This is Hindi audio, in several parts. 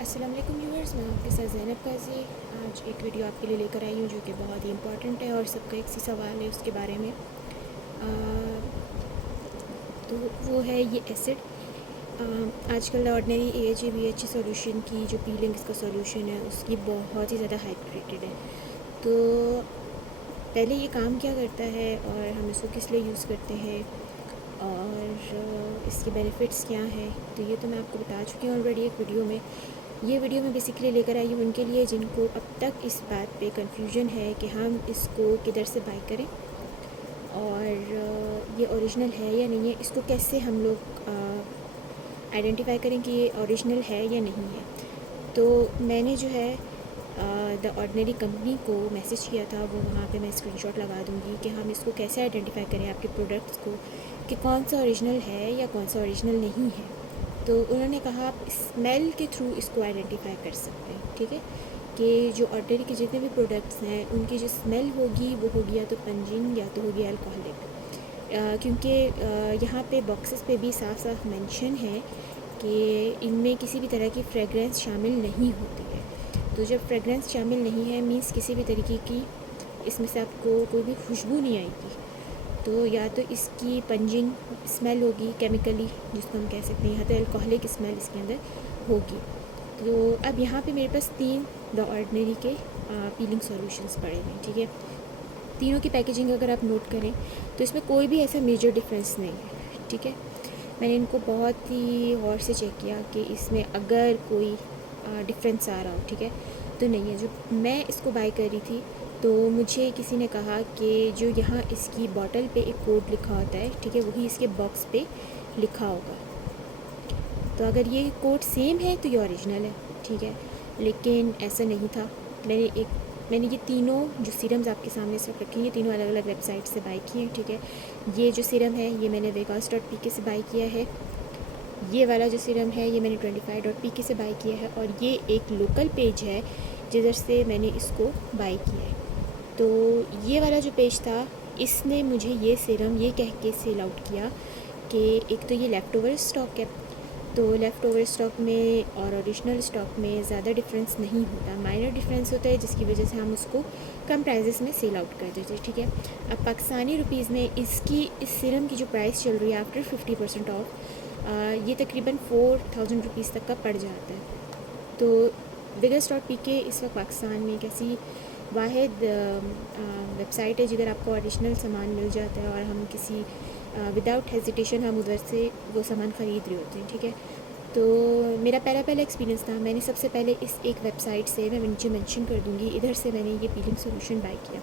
अस्सलाम वालेकुम व्यूअर्स, मैं आपके साथ ज़ैनब काजी। आज एक वीडियो आपके लिए लेकर आई हूँ जो कि बहुत ही इम्पॉर्टेंट है और सबका एक सी सवाल है उसके बारे में। तो वो है ये एसिड। आजकल ऑर्डिनरी AHA-BHA सॉल्यूशन की जो पीलिंग इसका सॉल्यूशन है उसकी बहुत ही ज़्यादा हाइप रेटेड है। तो पहले ये काम क्या करता है और हम इसको किस लिए यूज़ करते हैं और इसके बेनिफिट्स क्या हैं, तो ये तो मैं आपको बता चुकी हूँ ऑलरेडी एक वीडियो में। ये वीडियो मैं बेसिकली लेकर आई हूँ उनके लिए जिनको अब तक इस बात पे कंफ्यूजन है कि हम इसको किधर से बाय करें और ये ओरिजिनल है या नहीं है, इसको कैसे हम लोग आइडेंटिफाई करें कि ये ओरिजिनल है या नहीं है। तो मैंने जो है द ऑर्डिनरी कंपनी को मैसेज किया था, वो वहाँ पे मैं स्क्रीनशॉट लगा दूँगी कि हम इसको कैसे आइडेंटिफाई करें आपके प्रोडक्ट्स को कि कौन सा ओरिजिनल है या कौन सा ओरिजिनल नहीं है। तो उन्होंने कहा आप स्मेल के थ्रू इसको आइडेंटिफाई कर सकते हैं, ठीक है, कि जो ऑर्डिनरी के जितने भी प्रोडक्ट्स हैं उनकी जो स्मेल होगी वो होगी या तो पंजिंग या तो होगी अल्कोहलिक। क्योंकि यहाँ पे बॉक्सेस पे भी साफ साफ मेंशन है कि इनमें किसी भी तरह की फ्रेगरेंस शामिल नहीं होती है। तो जब फ्रेगरेंस शामिल नहीं है मीन्स किसी भी तरीके की इसमें से आपको कोई भी खुशबू नहीं आएगी। तो या तो इसकी पंजिंग स्मेल होगी केमिकली, जिसको हम कह सकते हैं, या तो अल्कोहलिक स्मेल इसके अंदर होगी। तो अब यहाँ पे मेरे पास 3 द ऑर्डिनरी के पीलिंग सॉल्यूशंस पड़े हुए हैं, ठीक है। तीनों की पैकेजिंग अगर आप नोट करें तो इसमें कोई भी ऐसा मेजर डिफरेंस नहीं है, ठीक है। मैंने इनको बहुत ही गौर से चेक किया कि इसमें अगर कोई डिफरेंस आ रहा हो, ठीक है, तो नहीं है। जो मैं इसको बाय कर रही थी तो मुझे किसी ने कहा कि जो यहाँ इसकी बॉटल पे एक कोड लिखा होता है, ठीक है, वही इसके बॉक्स पे लिखा होगा। तो अगर ये कोड सेम है तो ये ओरिजिनल है, ठीक है, लेकिन ऐसा नहीं था। मैंने ये तीनों जो सीरम्स आपके सामने से रखे हैं, ये तीनों अलग अलग वेबसाइट से बाई किए हैं, ठीक है। ये जो सीरम है ये मैंने vegas.pk से बाई किया है। ये वाला जो सीरम है ये मैंने 25.pk से बाई किया है और ये एक लोकल पेज है जिधर से मैंने इसको बाई किया है। तो ये वाला जो पेज था इसने मुझे ये सीरम ये कह के सेल आउट किया कि एक तो ये लेफ़्ट ओवर स्टॉक है, तो लेफ़्ट ओवर स्टॉक में और ओरिजिनल स्टॉक में ज़्यादा डिफरेंस नहीं होता, माइनर डिफरेंस होता है, जिसकी वजह से हम उसको कम प्राइजेस में सेल आउट कर देते हैं, ठीक है। अब पाकिस्तानी रुपीज़ में इसकी इस सीरम की जो प्राइस चल रही है आफ्टर 50% ऑफ, ये तकरीबन 4000 रुपीज़ तक का पड़ जाता है। तो vegas.pk इस वक्त पाकिस्तान में एक ऐसी वाहिद वेबसाइट है जिधर आपको ओरिजिनल सामान मिल जाता है और हम किसी विदाउट हेजिटेशन हम उधर से वो सामान ख़रीद रहे होते हैं, ठीक है। तो मेरा पहला एक्सपीरियंस था, मैंने सबसे पहले इस एक वेबसाइट से, मैं नीचे मेंशन कर दूँगी, इधर से मैंने ये पीलिंग सॉल्यूशन बाय किया।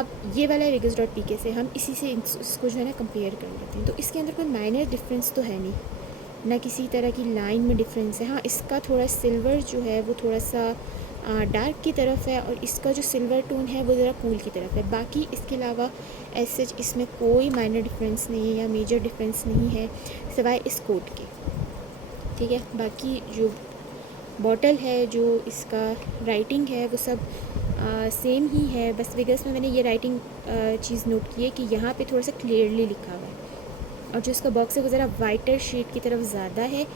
अब ये वाला vegas.pk से हम इसी से इसको जो है ना कंपेयर कर लेते हैं। तो इसके अंदर कोई माइनर डिफरेंस तो है नहीं, ना किसी तरह की लाइन में डिफरेंस है। हाँ, इसका थोड़ा सिल्वर जो है वो थोड़ा सा डार्क की तरफ है और इसका जो सिल्वर टोन है वो ज़रा कूल की तरफ है। बाकी इसके अलावा ऐसे इसमें कोई माइनर डिफरेंस नहीं है या मेजर डिफरेंस नहीं है सिवाय इस कोड के, ठीक है। बाकी जो बॉटल है, जो इसका राइटिंग है वो सब सेम ही है। बस वेगस में मैंने ये राइटिंग चीज़ नोट की है कि यहाँ पे थोड़ा सा क्लियरली लिखा हुआ है और जो इसका बॉक्स है वो ज़रा वाइटर शेड की तरफ ज़्यादा है।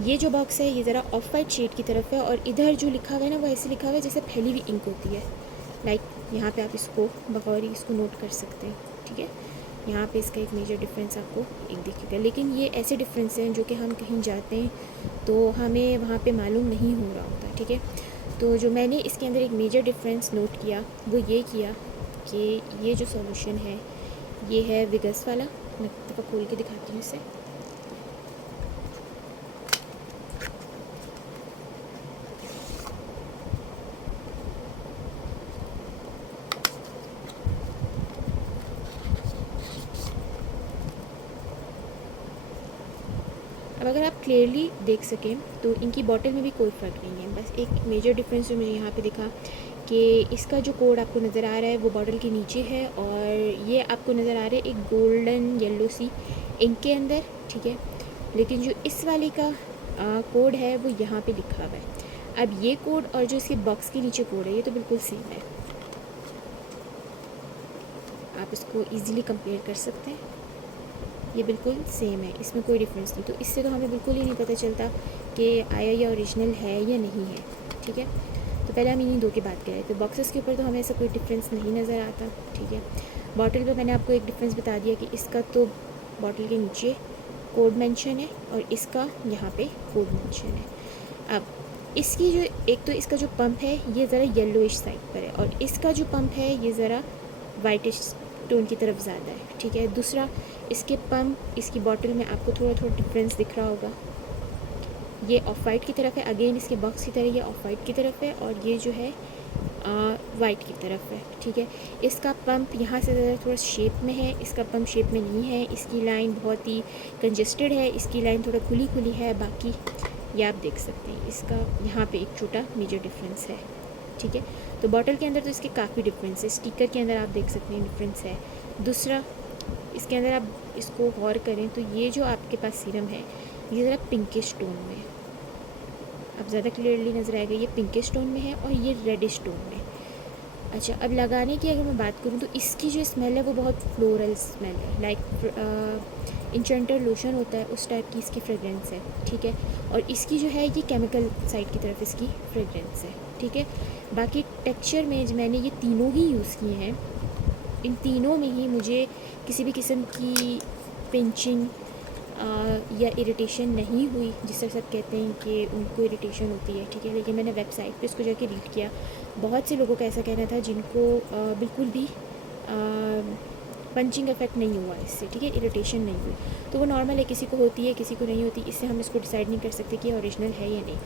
ये जो बॉक्स है ये ज़रा ऑफ वाइट शेड की तरफ है और इधर जो लिखा हुआ है ना वो ऐसे लिखा हुआ है जैसे फैली हुई इंक होती है। लाइक यहाँ पे आप इसको बगौर इसको नोट कर सकते हैं, ठीक है। यहाँ पे इसका एक मेजर डिफरेंस आपको एक दिखेगा, लेकिन ये ऐसे डिफरेंस हैं जो कि हम कहीं जाते हैं तो हमें वहाँ पे मालूम नहीं हो रहा होता, ठीक है। तो जो मैंने इसके अंदर एक मेजर डिफरेंस नोट किया वो ये किया कि ये जो सॉल्यूशन है ये है वेगस वाला। मैं दफ़ा खोल के दिखाती हूँ इसे। अब अगर आप क्लियरली देख सकें तो इनकी बॉटल में भी कोई फ़र्क नहीं है। बस एक मेजर डिफरेंस जो मुझे यहाँ पे दिखा कि इसका जो कोड आपको नज़र आ रहा है वो बॉटल के नीचे है, और ये आपको नज़र आ रहा है एक गोल्डन येलो सी इंक के अंदर, ठीक है। लेकिन जो इस वाले का कोड है वो यहाँ पे लिखा हुआ है। अब ये कोड और जो इसके बॉक्स के नीचे कोड है ये तो बिल्कुल सेम है, आप इसको इजीली कंपेयर कर सकते हैं, ये बिल्कुल सेम है, इसमें कोई डिफरेंस नहीं। तो इससे तो हमें बिल्कुल ही नहीं पता चलता कि आया ये ओरिजिनल है या नहीं है, ठीक है। तो पहले हम इन्हीं दो की बात करें, तो बॉक्सेस के ऊपर तो हमें ऐसा कोई डिफरेंस नहीं नज़र आता, ठीक है। बॉटल पे मैंने आपको एक डिफरेंस बता दिया कि इसका तो बॉटल के नीचे कोड मेंशन है और इसका यहाँ पे कोड मेंशन है। अब इसकी जो एक तो इसका जो पंप है ये ज़रा येलोइश साइड पर है, और इसका जो पंप है ये ज़रा वाइटिश टोन की तरफ ज़्यादा है, ठीक है। दूसरा, इसके पंप इसकी बॉटल में आपको थोड़ा थोड़ा डिफरेंस दिख रहा होगा, ये ऑफ वाइट की तरफ है, अगेन इसके बॉक्स की तरह ये ऑफ वाइट की तरफ है, और ये जो है वाइट की तरफ है, ठीक है। इसका पंप यहाँ से ज़रा थोड़ा शेप में है, इसका पंप शेप में नहीं है, इसकी लाइन बहुत ही कंजेस्टेड है, इसकी लाइन थोड़ा खुली खुली है। बाकी ये आप देख सकते हैं इसका यहाँ पे एक छोटा मेजर डिफरेंस है, ठीक है। तो बॉटल के अंदर तो इसके काफ़ी डिफरेंस है, स्टिकर के अंदर आप देख सकते हैं डिफरेंस है। दूसरा, इसके अंदर आप इसको गौर करें तो ये जो आपके पास सीरम है ये ज़रा पिंकिश टोन में है, अब ज़्यादा क्लियरली नज़र आएगा, ये पिंकिश टोन में है और ये रेडिश टोन में। अच्छा, अब लगाने की अगर मैं बात करूँ तो इसकी जो स्मेल है वो बहुत फ्लोरल स्मेल है, लाइक इंचेंटर लोशन होता है उस टाइप की इसकी फ्रेगरेंस है, ठीक है। और इसकी जो है ये केमिकल साइड की तरफ इसकी फ्रेगरेंस है, ठीक है। बाकी टेक्सचर में मैंने ये तीनों ही यूज़ किए हैं, इन तीनों में ही मुझे किसी भी किस्म की पिंचिंग या इरिटेशन नहीं हुई, जिस तरह सब कहते हैं कि उनको इरिटेशन होती है, ठीक है। लेकिन मैंने वेबसाइट पे इसको जाके रीड किया, बहुत से लोगों का ऐसा कहना था जिनको बिल्कुल भी पंचिंग इफेक्ट नहीं हुआ इससे, ठीक है, इरिटेशन नहीं हुई। तो वो नॉर्मल है, किसी को होती है किसी को नहीं होती, इससे हम इसको डिसाइड नहीं कर सकते कि ओरिजिनल है या नहीं।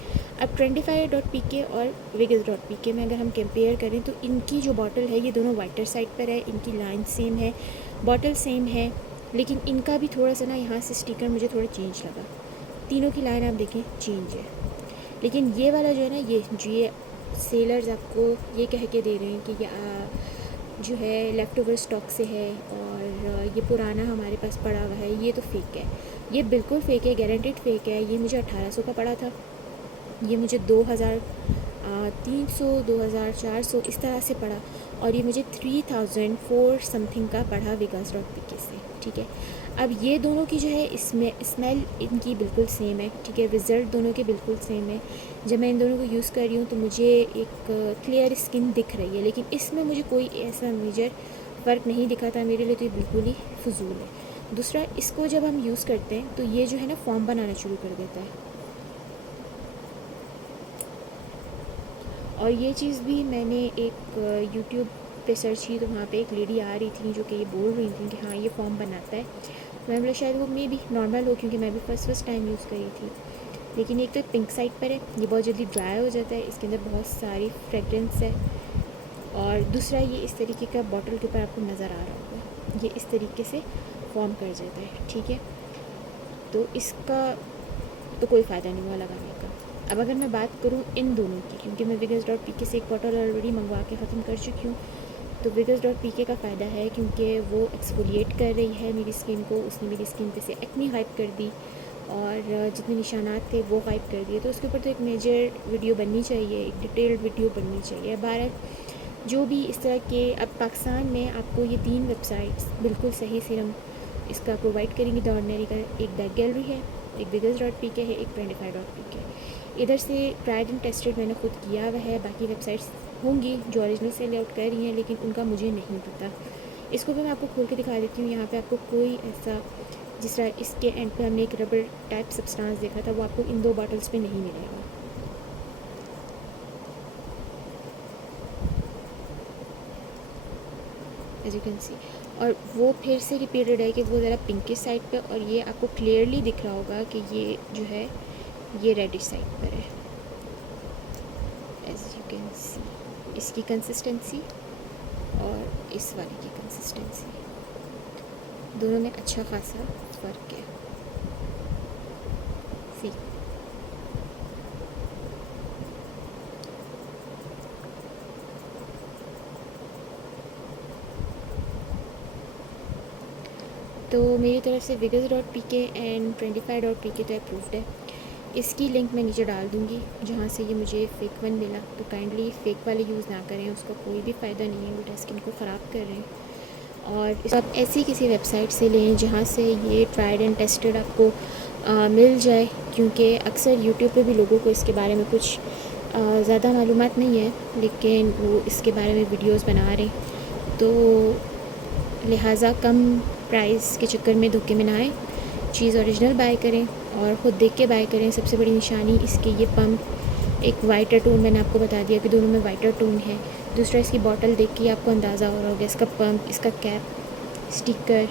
अब ट्रेंडिफायर.pk और विगल्स.pk में अगर हम कंपेयर करें तो इनकी जो बॉटल है ये दोनों वाइटर साइड पर है, इनकी लाइन सेम है, बॉटल सेम है, लेकिन इनका भी थोड़ा सा ना यहाँ से स्टिकर मुझे थोड़ा चेंज लगा, तीनों की लाइन आप देखें चेंज है। लेकिन ये वाला जो है ना, ये सेलर्स आपको ये कह के दे रहे हैं कि ये जो है लेफ़्ट ओवर स्टॉक से है और ये पुराना हमारे पास पड़ा हुआ है, ये तो फेक है, ये बिल्कुल फेक है, गारंटेड फेक है। ये मुझे 1800 का पड़ा था, ये मुझे 2300 2400 इस तरह से पड़ा, और ये मुझे 3004 समथिंग का पड़ा विगल्स.pk से, ठीक है। अब ये दोनों की जो है इसमें स्मेल इनकी बिल्कुल सेम है, ठीक है, रिज़ल्ट दोनों के बिल्कुल सेम है। जब मैं इन दोनों को यूज़ कर रही हूँ तो मुझे एक क्लियर स्किन दिख रही है, लेकिन इसमें मुझे कोई ऐसा मेजर फ़र्क नहीं दिखा था, मेरे लिए तो ये बिल्कुल ही फजूल है। दूसरा, इसको जब हम यूज़ करते हैं तो ये जो है ना फॉर्म बनाना शुरू कर देता है, और ये चीज़ भी मैंने एक यूट्यूब पे सर्च की तो वहाँ पे एक लेडी आ रही थी जो कि ये बोल रही थी कि हाँ ये फॉर्म बनाता है। तो मैं बोला शायद वो मे भी नॉर्मल हो, क्योंकि मैं भी फर्स्ट टाइम यूज़ करी थी। लेकिन एक तो पिंक साइड पर है, ये बहुत जल्दी ड्राई हो जाता है, इसके अंदर बहुत सारी फ्रेगरेंस है, और दूसरा ये इस तरीके का बॉटल के ऊपर आपको नज़र आ रहा होगा, ये इस तरीके से फॉर्म कर जाता है, ठीक है। तो इसका तो कोई फ़ायदा नहीं हुआ लगाने का। अब अगर मैं बात करूँ इन दोनों की, क्योंकि मैं विगल्स.pk से एक बॉटल ऑलरेडी मंगवा के ख़त्म कर चुकी हूँ, तो विगल्स.pk का फ़ायदा है क्योंकि वो एक्सफोलिएट कर रही है मेरी स्किन को, उसने मेरी स्किन पे से एक्ने गायब कर दी और जितने निशानात थे वो गायब कर दिए। तो उसके ऊपर तो एक मेजर वीडियो बननी चाहिए, एक डिटेल्ड वीडियो बननी चाहिए। बहरहाल जो भी इस तरह के, अब पाकिस्तान में आपको ये 3 वेबसाइट्स बिल्कुल सही सीरम इसका प्रोवाइड करेंगी। द ऑर्डिनरी का एक बैक गैलरी है, एक विगल्स.pk है, एक ट्रेंडिफायर.pk है। इधर से ट्राइड एंड टेस्टेड मैंने खुद किया हुआ है, बाकी वेबसाइट्स होंगी जो ओरिजिनल से लेआउट कर रही हैं, लेकिन उनका मुझे नहीं पता। इसको भी मैं आपको खोल के दिखा देती हूँ। यहाँ पे आपको कोई ऐसा, जिस तरह इसके एंड पे हमने एक रबर टाइप सब्सटेंस देखा था, वो आपको इन 2 बॉटल्स पे नहीं मिलेगा। एज यू कैन सी, और वो फिर से रिपीटेड है कि वो ज़रा पिंकिश साइड पे, और ये आपको क्लियरली दिख रहा होगा कि ये जो है ये रेडिश साइड पर है। एज यू कैन सी इसकी कंसिस्टेंसी और इस वाले की कंसिस्टेंसी, दोनों में अच्छा खासा फ़र्क है। सी, तो मेरी तरफ से wiggles.pk एंड 25.pk तो अप्रूव्ड है। इसकी लिंक मैं नीचे डाल दूँगी जहाँ से ये मुझे फ़ेक वन मिला। तो काइंडली फ़ेक वाले यूज़ ना करें, उसका कोई भी फ़ायदा नहीं है, वो स्किन को ख़राब कर रहे हैं। और इस आप ऐसी किसी वेबसाइट से लें जहाँ से ये ट्राइड एंड टेस्टेड आपको मिल जाए, क्योंकि अक्सर यूट्यूब पे भी लोगों को इसके बारे में कुछ ज़्यादा मालूमात नहीं है, लेकिन वो इसके बारे में वीडियोस बना रहे हैं। तो लिहाजा कम प्राइस के चक्कर में धोखे में ना आए, चीज़ ओरिजिनल बाय करें और ख़ुद देख के बाय करें। सबसे बड़ी निशानी इसके ये पंप एक वाइटर टोन, मैंने आपको बता दिया कि दोनों में वाइटर टोन है। दूसरा, इसकी बॉटल देख के आपको अंदाज़ा हो रहा होगा, इसका पंप, इसका कैप, स्टिकर,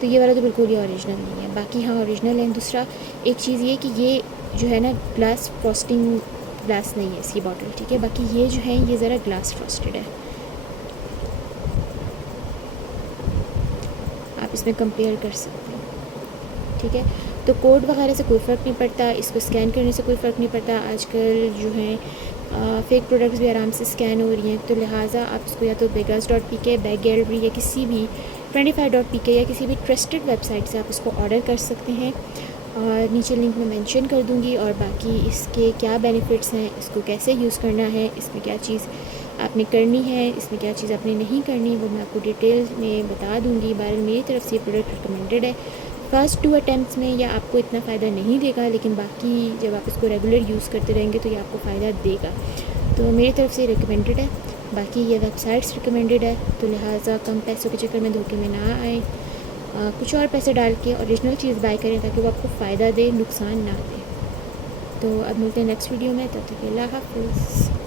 तो ये वाला तो बिल्कुल ही ओरिजिनल नहीं है। बाकी हाँ ओरिजिनल है। दूसरा एक चीज़ ये कि ये जो है ना ग्लास फ्रॉस्टिंग ग्लास नहीं है इसकी बॉटल, ठीक है। बाकी ये जो है ये ज़रा ग्लास फ्रॉस्टेड है, आप इसमें कंपेयर कर सकते हैं, ठीक है। तो कोड वगैरह से कोई फ़र्क नहीं पड़ता, इसको स्कैन करने से कोई फ़र्क नहीं पड़ता। आजकल जो है फ़ेक प्रोडक्ट्स भी आराम से स्कैन हो रही हैं, तो लिहाजा आप इसको या तो beggars.pk, बैग गैलरी या किसी भी 25.pk या किसी भी ट्रस्टेड वेबसाइट से आप इसको ऑर्डर कर सकते हैं। और नीचे लिंक में मेंशन कर दूंगी। और बाकी इसके क्या बेनिफिट्स हैं, इसको कैसे यूज़ करना है, इसमें क्या चीज़ आपने करनी है, इसमें क्या चीज़ आपने नहीं करनी, वो मैं आपको डिटेल में बता दूंगी। बार मेरी तरफ से ये प्रोडक्ट रिकमेंडेड है। फ़र्स्ट 2 अटैम्प्ट्स में या आपको इतना फ़ायदा नहीं देगा, लेकिन बाकी जब आप इसको रेगुलर यूज़ करते रहेंगे तो ये आपको फ़ायदा देगा। तो मेरी तरफ से रिकमेंडेड है। बाकी ये वेबसाइट्स रिकमेंडेड है, तो लिहाजा कम पैसों के चक्कर में धोखे में ना आए, कुछ और पैसे डाल के ओरिजिनल चीज़ बाय करें ताकि वो आपको फ़ायदा दे, नुकसान ना दे। तो अब मिलते हैं नेक्स्ट वीडियो में, तब तक के लिए अल्लाह हाफ़िज़।